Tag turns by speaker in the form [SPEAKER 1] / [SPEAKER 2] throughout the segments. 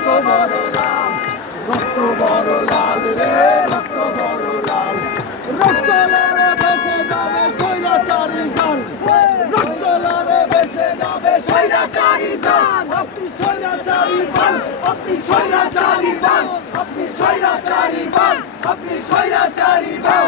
[SPEAKER 1] রক্ত বড় লাল রক্ত বড় লাল রে রক্ত বড় লাল রক্ত লালে বেঁচে যাবে সৈরা চারি গান রক্ত লালে বেঁচে যাবে সৈরা চারি গান আপনি সৈরা চারি গান আপনি সৈরা চারি গান আপনি সৈরা চারি গান আপনি সৈরা চারি গান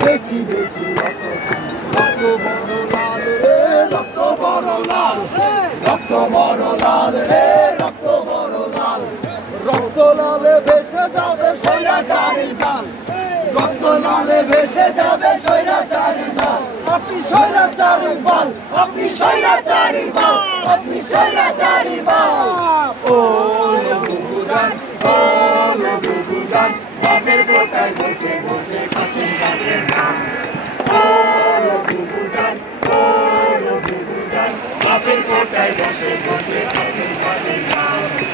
[SPEAKER 1] বেশি বেশি রক্ত। বড় লাল রে, রক্ত বড় লাল। রক্ত বড় লাল রে, রক্ত বড় লাল। রক্ত লালে ভেসে যাবে স্বৈরাচারী জাল রক্ত লালে ভেসে যাবে স্বৈরাচারী জাল আপনি স্বৈরাচারী বাল আপনি স্বৈরাচারী বাল আপনি স্বৈরাচারী বাল ও লঘুদান ও বাপের কোটায় বসে বসে খাচ্ছেন বাপের নাম ও লঘুদান ও লঘুদান বাপের কোটায় বসে বসে খাচ্ছেন বাপের নাম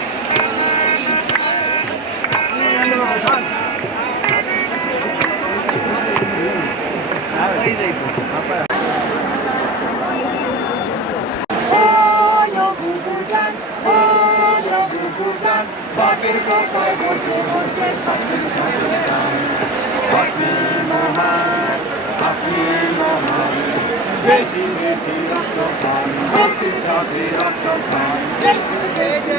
[SPEAKER 1] বাপের কোটায় বসে বসে। খাচ্ছেন বাপের নাম আপনি মহান আপনি মহান বেশি বেশি রক্ত খান শক্তিশালী রক্ত খান বেশি বেশি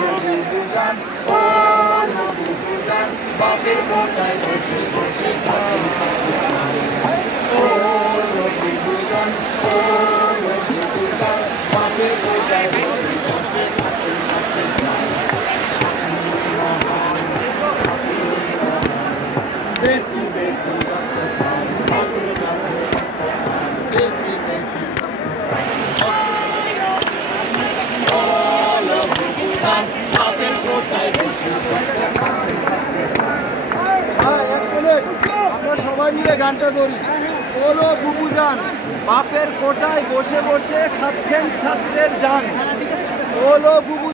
[SPEAKER 1] লঘুদান ও লঘুদান বাপের কোটায় বসে বসে। খাচ্ছেন বাপের নাম মিলে গানটা ধরি। ওলো বুবু যান বাপের কোটায় বসে বসে খাচ্ছেন ছাত্রের যান ওলো বুবু